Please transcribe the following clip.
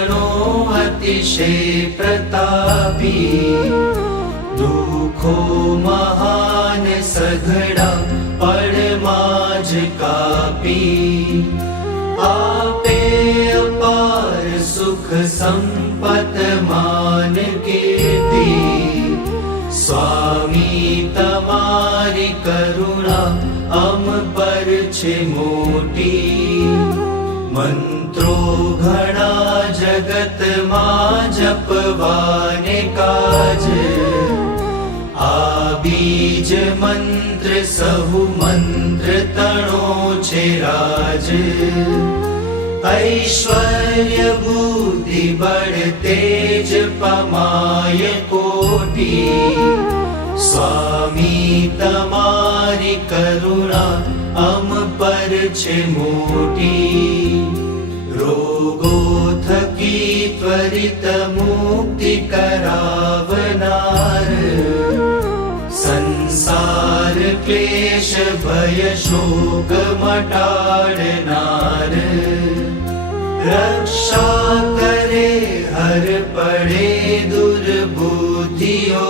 गणो अतिशय प्रतापी, दुखो महान सघड़ा पड़माज कापी। आपे अपार सुख संपत मान कीर्ति, स्वामी तमारी करुणा अम पर छे मोटी। मंत्रो घणा जगत मां जपवाने काज, आ बीज मंत्र सहु मंत्र तणो छे राज। ऐश्वर्य बुद्धि बळ तेज पमाय कोटि, स्वामी तमारी करुणा अम पर छे मोटी। रोगो थकी त्वरित मुक्ति करावनार, संसार क्लेश भय शोक मटाड़नार। रक्षा करे हर पड़े दुर्बुद्धियों